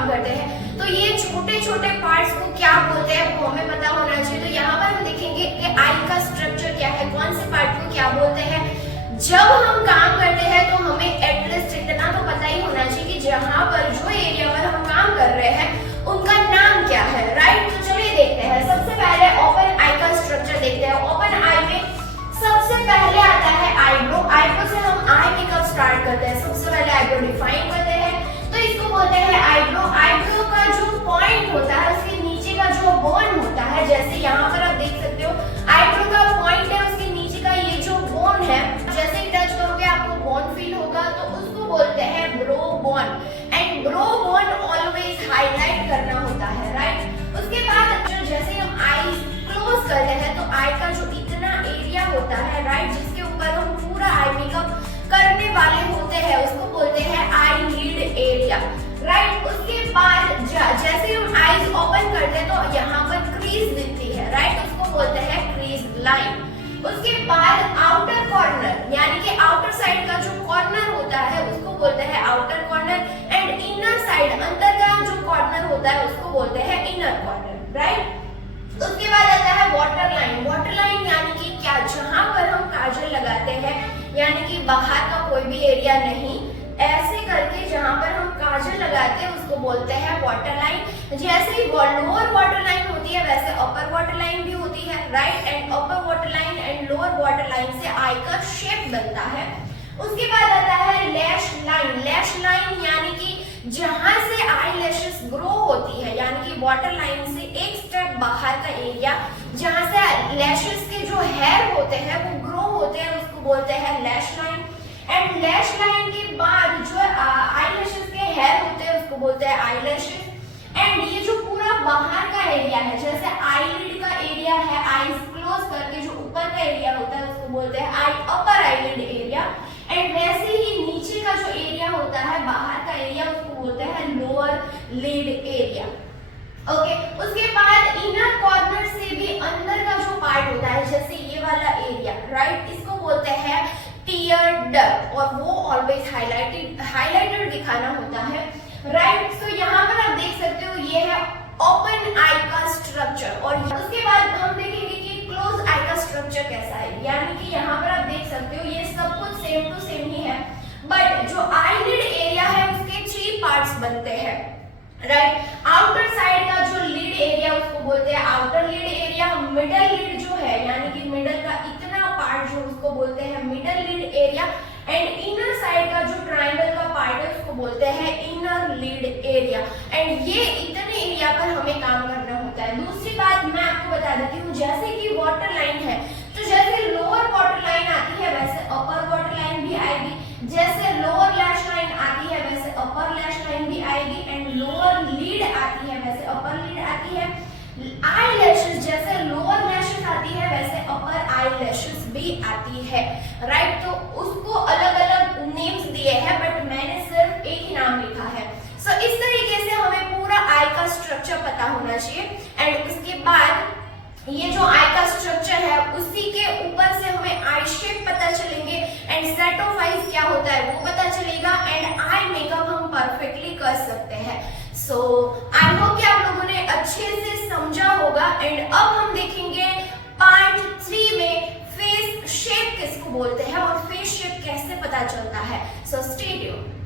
काम करते हैं। तो ये छोटे छोटे पार्ट्स को क्या बोलते हैं वो हमें पता होना चाहिए। तो यहाँ पर हम देखेंगे कि आई का स्ट्रक्चर क्या है, कौन से पार्ट को क्या बोलते हैं। जब हम काम करते हैं तो हमें एटलीस्ट इतना तो पता ही होना चाहिए कि जहाँ पर जो एरिया पर हम काम कर रहे हैं उनका नाम क्या है, राइट। तो चलिए देखते हैं। सबसे पहले ओपन आई का स्ट्रक्चर देखते हैं। ओपन आई में सबसे पहले आता है आईब्रो। आईब्रो से हम आई मेकअप स्टार्ट करते हैं। सबसे पहले आईब्रो डिफाइन करते हैं, तो इसको बोलते हैं आईब्रो। आईब्रो का जो पॉइंट होता है उसके नीचे का जो बोन होता है, जैसे यहाँ पर आप देख सकते हो आईब्रो का पॉइंट है, उसके नीचे का ये जो बोन है, जैसे ही टच करोगे आपको बोन फील होगा, तो उसको बोलते हैं bro bone. And bro bone always highlight करना होता है, राइट। उसके बाद जैसे हम आई क्लोज करते हैं तो आई का जो इतना एरिया होता है, राइट, जिसके ऊपर हम पूरा आई मेकअप करने वाले होते हैं, उसको बोलते हैं आई लिड एरिया, राइट। उसके बाद जैसे हम आईज ओपन करते हैं तो यहाँ पर क्रीज दिखती है, राइट, उसको बोलते हैं क्रीज लाइन। उसके बाद आउटर कॉर्नर यानी कि आउटर साइड का जो कॉर्नर होता है उसको बोलते हैं outer corner. And inner side अंदर का जो कॉर्नर होता है उसको बोलते हैं इनर कॉर्नर, राइट। उसके बाद आता है वाटर लाइन। वाटर लाइन यानी कि क्या, जहां पर हम काजल लगाते हैं, यानी कि बाहर का कोई भी एरिया नहीं, ऐसे करके जहां पर हम काजल लगाते हैं उसको बोलते हैं वाटर लाइन। जैसे ही लोअर वाटर लाइन होती है वैसे अपर वाटर लाइन भी होती है, right. And upper water line and lower water line से आई का शेप बनता है। उसके बाद आता है लैश लाइन। लैश लाइन यानी कि जहां से आई लैशेस ग्रो होती है, यानी कि वाटर लाइन से एक स्टेप बाहर का एरिया जहां से लैशेस के जो हेयर होते हैं वो ग्रो होते हैं, उसको बोलते हैं lash line. And lash line के बाद जो आई लैशेस के हेयर होते हैं उसको बोलते हैं आई लैशेस। एंड ये जो पूरा बाहर का एरिया है, जैसे आईलिड का एरिया है, आईज क्लोज करके जो ऊपर का एरिया होता है उसको बोलते हैं आई अपर आईलिड एरिया। एंड वैसे ही नीचे का जो एरिया होता है बाहर का एरिया उसको बोलते हैं लोअर लिड एरिया, ओके। उसके बाद इनर कॉर्नर से भी अंदर का जो पार्ट होता है, जैसे ये वाला एरिया, राइट, इसको बोलते हैं टियर डक्ट, और वो ऑलवेज हाईलाइटेड दिखाना होता है, राइट। सो यहाँ पर आप देख सकते हो ये है ओपन आई का स्ट्रक्चर। और उसके बाद हम देखेंगे कि क्लोज आई का स्ट्रक्चर कैसा है, यानी कि यहाँ पर आप देख सकते हो ये सब कुछ सेम टू सेम ही है, बट जो आईलिड एरिया है उसके 3 पार्ट्स बनते हैं, राइट। आउटर साइड का जो लिड एरिया उसको बोलते हैं outer lid area. Middle lid जो है यानी कि मिडल का इतना पार्ट जो उसको बोलते हैं middle lid area. And inner side का जो ट्रायंगल का पार्ट है उसको बोलते हैं इनर लिड एरिया। एंड ये इतने एरिया पर हमें काम करना होता है। दूसरी बात मैं आपको बता देती हूँ, जैसे कि वाटर लाइन है तो जैसे लोअर वाटर लाइन आती है वैसे अपर वाटर लाइन भी आएगी, जैसे लोअर लैश लाइन आती है वैसे अपर लैश लाइन भी आएगी, एंड लोअर लीड आती है वैसे अपर लीड आती है। आई लैशेस जैसे लोअर लैशेस आती है वैसे अपर आई लैशेस भी आती है, राइट। तो उसको अलग अलग नेम्स दिए हैं बट मैंने सिर्फ एक ही नाम लिखा है। सो इस तरीके से हमें पूरा आई का स्ट्रक्चर पता होना चाहिए। एंड उसके बाद ये जो आई का स्ट्रक्चर है उसी के ऊपर से हमें आई शेप पता चलेंगे, एंड सेट ऑफ आईज क्या होता है वो पता चलेगा, एंड आई मेकअप हम परफेक्टली कर सकते हैं। सो आई होप कि आप लोगों ने अच्छे से समझा होगा। एंड अब हम देखेंगे पार्ट 3 में फेस शेप किसको बोलते हैं और फेस शेप कैसे पता चलता है। So stay tuned.